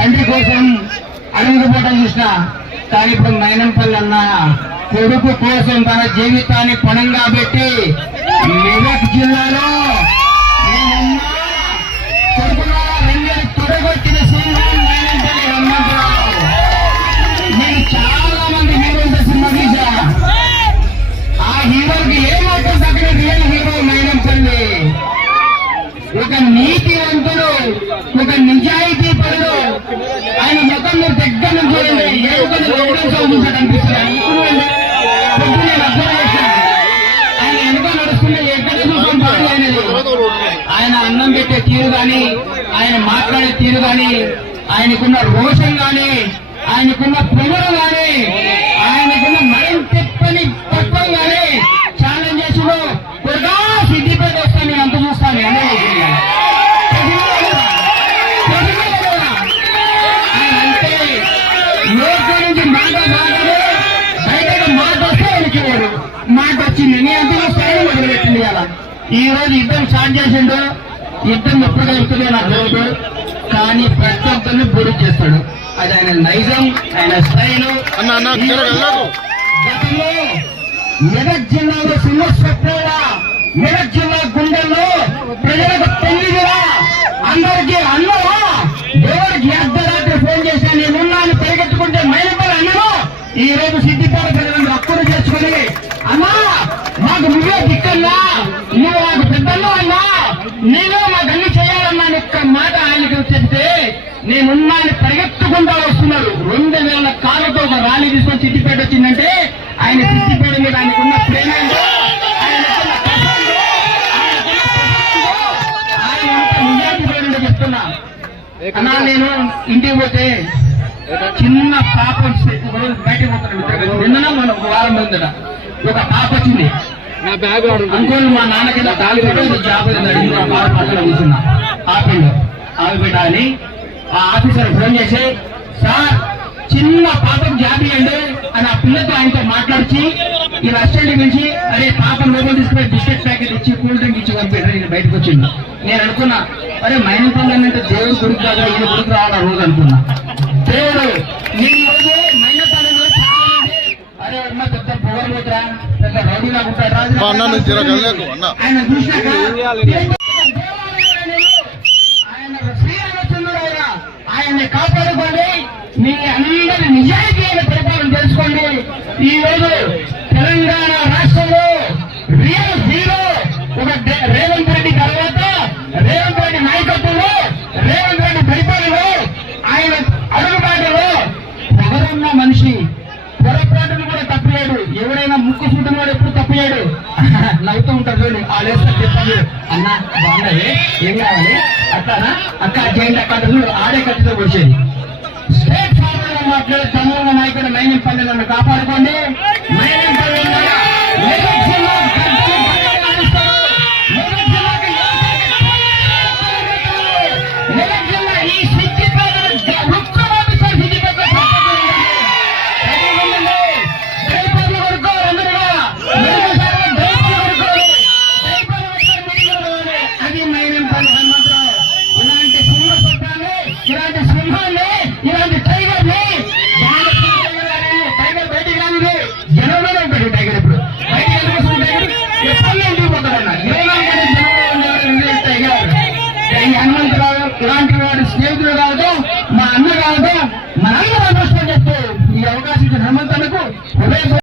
తండ్రి కోసం అడుగుపోవటం చూసిన. కానీ ఇప్పుడు మైనంపల్లి అన్న కొడుకు కోసం తన జీవితాన్ని పణంగా పెట్టి మెదక్ జిల్లాలో కొడుకుగా రెండేళ్ళు తొడగొట్టిన సింహం మైనంపల్లి హనుమంతరావు. నేను చాలా మంది హీరోలతో సినిమా తీసా. ఆ హీరోకి ఏమాత్రం తగిన రియల్ హీరో మైనంపల్లి. ఒక నీతివంతుడు, ఒక నిజాయితీ పరుడు. ఆయన ముఖం మీరు దగ్గర నుంచి చూడండి, ఏ చూసాడు అనిపిస్తుంది. పొద్దునే అర్థం చేశాను. ఆయన వెనుక నడుస్తుంటే ఎక్కడ చూసాం బాగా అయినది. ఆయన అన్నం పెట్టే తీరు గాని, ఆయన మాట్లాడే తీరు గాని, ఆయనకున్న రోషం గాని, ఆయనకున్న పొగరు గాని, ఆయనకున్న మరం తెప్పని తత్వం గాని ఛాలెంజ్ చేసిన కొడుగా సిద్ధిపేట వస్తాను నేను అంత చూస్తాను అనే నుంచి మాట మాట్లాడు బయట మాట వస్తే వెనక్కివాడు మాట వచ్చింది నీ అంతలో స్థాయి మొదలుపెట్టింది అలా. ఈ రోజు యుద్ధం స్టార్ట్ చేసిండు. యుద్ధం ఎప్పుడు వెళ్తుందో నాకు తెలియదు, కానీ ప్రతి ఒక్కరిని బుడి చేస్తాడు. అది ఆయన నైజం, ఆయన స్థాయిలు. గతంలో మెదక్ జిల్లాలో సింహస్వప్నంగా మెదక్ జిల్లా గుండెల్లో ప్రజలకు పెళ్లిగా అందరికీ అన్నవా ఎవరికి అర్ధరాత్రి ఫోన్ చేసినా నేనున్నాను పరిగెత్తుకుంటే మైనపల్లి అన్నను ఈ రోజు సిద్ధిపేట ప్రజలను అక్కులు చేసుకుని అన్నా మాకు నువ్వే దిక్కన్నా, నువ్వు మాకు పెద్దల్లో అన్నా, నీలో మాకు అన్ని చేయాలన్నా ఒక్క మాట ఆయనకు చెప్తే నేనున్నాను పరిగెత్తుకుంటా వస్తున్నారు. 2000 కాళ్ళతో ఒక ర్యాలీ తీసుకొని సిద్ధిపేట వచ్చిందంటే ఆయన సిద్ధిపేట మీద ఆయనకున్న ప్రేమ, చెప్తున్నా అన్నా. నేను ఇంటికి పోతే చిన్న పాప బయటకు పోతాను. నిన్న మనం ఒక వారం ముందర ఒక పాప వచ్చింది. అంకుల్ మా నాన్నకి జాబ్ పక్కన కూర్చున్నా ఆపిల్లో ఆవిడ అని ఆ ఆఫీసర్ ఫోన్ చేసి సార్ చిన్న పాపకు జాబ్ ఇవ్వండి అని ఆ పిల్లతో ఆయనతో మాట్లాడిచి ఈ రెస్టారెంట్ నుంచి అరే పాపను లోపల తీసుకుని బిస్కెట్ ప్యాకెట్ ఇచ్చి కూల్ డ్రింక్ ఇచ్చి పంపారు. నేను బయటకు వచ్చింది. నేను అనుకున్నా అరే మైనంపల్లి అంటే దేవుడు గుడికి కాదా ఈయన గుడికి రావాలా రోజు అనుకున్నా. దేవుడు నేను రోజు మైనంపల్లి అరే అమ్మ పెద్ద పొగరపోతురా పెద్ద రౌడీలా ఉంటాడు ఆయన చూసినాక ఆయన శ్రీరామచంద్రుడు ఆయన ఆయన్ని కాపాడుకోండి. మీ అందరి నిజాయితీ అయిన పరిపాలన తెలుసుకోండి. ఈ రోజు తెలంగాణ రాష్ట్రంలో రియల్ హీరో ఒక రేవంత్ రెడ్డి తర్వాత రేవంత్ రెడ్డి నాయకత్వంలో రేవంత్ రెడ్డి పరిపాలనలో ఆయన అడుగుబాటులో పొగరున్న మనిషి. పొరపాటును కూడా తప్పలేడు. ఎవడైనా ముక్కు సూటిన వాడు ఎప్పుడు తప్పలేడు. నవ్వుతూ ఉంటారు చూడండి. ఆ లేస్తారు చెప్పాడు అన్న బాగున్నది ఏం కావాలి అట్లానా అక్క చేయండి అక్క ఆడే కత్తితో వచ్చేది. స్టేట్ ఫార్వర్డ్ గా మాట్లాడే తమ్ముళ్ళ నాయకుడు మైనంపల్లి నన్ను కాపాడుకోండి. మైనంపల్లి